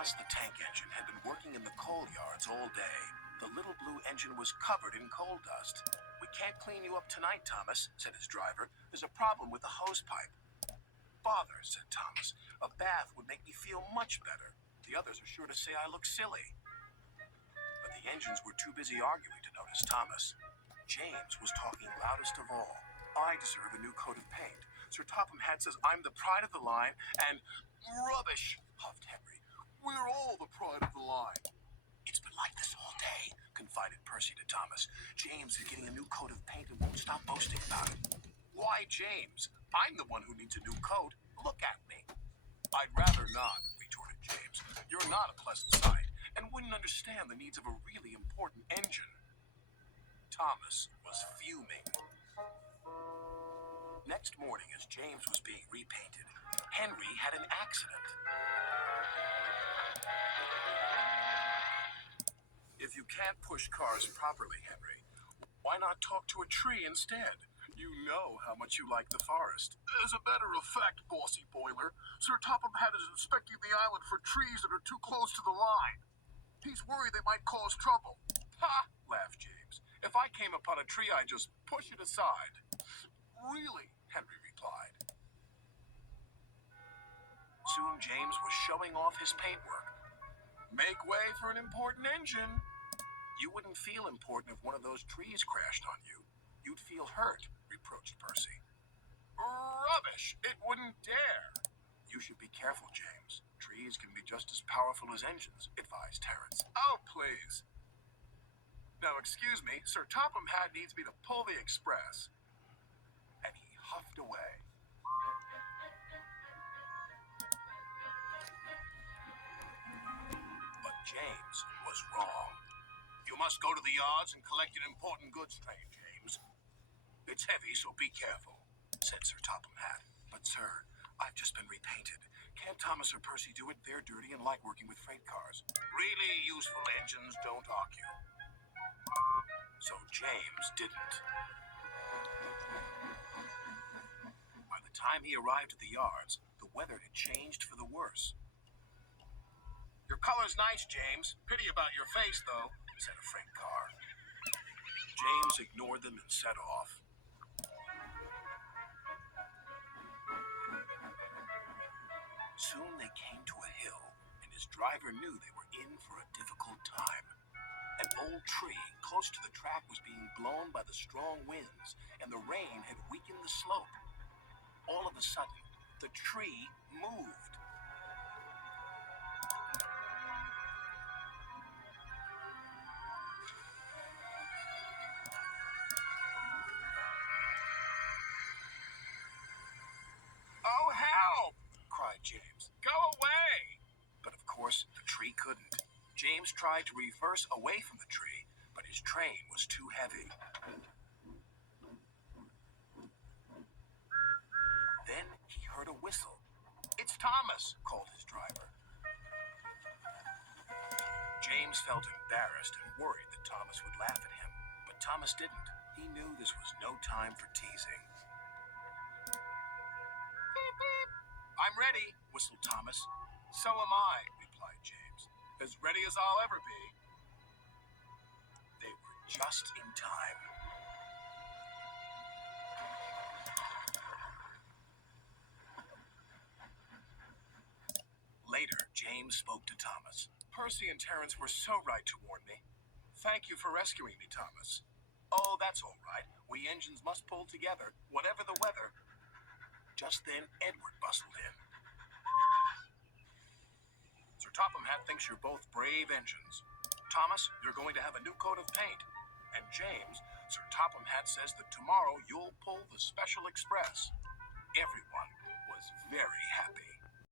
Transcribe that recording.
Thomas the tank engine had been working in the coal yards all day. The little blue engine was covered in coal dust. "We can't clean you up tonight, Thomas," said his driver. "There's a problem with the hose pipe." "Bother," said Thomas. "A bath would make me feel much better. The others are sure to say I look silly." But the engines were too busy arguing to notice Thomas. James was talking loudest of all. "I deserve a new coat of paint. Sir Topham Hatt says I'm the pride of the line, and—" "Rubbish," huffed Henry. "We're all the pride of the line." "It's been like this all day," confided Percy to Thomas. "James is getting a new coat of paint and won't stop boasting about it." "Why, James? I'm the one who needs a new coat. Look at me." "I'd rather not," retorted James. "You're not a pleasant sight, and wouldn't understand the needs of a really important engine." Thomas was fuming. Next morning, as James was being repainted, Henry had an accident. "If you can't push cars properly, Henry, why not talk to a tree instead? You know how much you like the forest." "As a matter of fact, bossy boiler, Sir Topham Hatt is inspecting the island for trees that are too close to the line. He's worried they might cause trouble." "Ha!" laughed James. "If I came upon a tree, I'd just push it aside." "Really?" Henry replied. Soon James was showing off his paintwork. "Make way for an important engine." "You wouldn't feel important if one of those trees crashed on you. You'd feel hurt," reproached Percy. "Rubbish! It wouldn't dare." "You should be careful, James. Trees can be just as powerful as engines," advised Terence. "Oh, please. Now, excuse me, Sir Topham Hatt needs me to pull the express." And he huffed away. But James was wrong. "You must go to the yards and collect an important goods train, James. It's heavy, so be careful," said Sir Topham Hatt. "But, sir, I've just been repainted. Can't Thomas or Percy do it? They're dirty and like working with freight cars." "Really useful engines don't argue." So James didn't. By the time he arrived at the yards, the weather had changed for the worse. "Your color's nice, James. Pity about your face, though," said a freight car. James ignored them and set off. Soon they came to a hill, and his driver knew they were in for a difficult time. An old tree close to the track was being blown by the strong winds, and the rain had weakened the slope. All of a sudden, the tree moved. "Oh, help!" cried James. "Go away!" But of course, the tree couldn't. James tried to reverse away from the tree, but his train was too heavy. Then he heard a whistle. "It's Thomas," called his driver. James felt embarrassed and worried that Thomas would laugh at him, but Thomas didn't. He knew this was no time for teasing. "Beep, beep." "I'm ready," whistled Thomas. "So am I," replied James. "As ready as I'll ever be." They were just in time. Later, James spoke to Thomas. "Percy and Terence were so right to warn me. Thank you for rescuing me, Thomas." "Oh, that's all right. We engines must pull together, whatever the weather." Just then, Edward bustled in. "Sir Topham Hatt thinks you're both brave engines. Thomas, you're going to have a new coat of paint. And James, Sir Topham Hatt says that tomorrow you'll pull the special express." Everyone was very happy.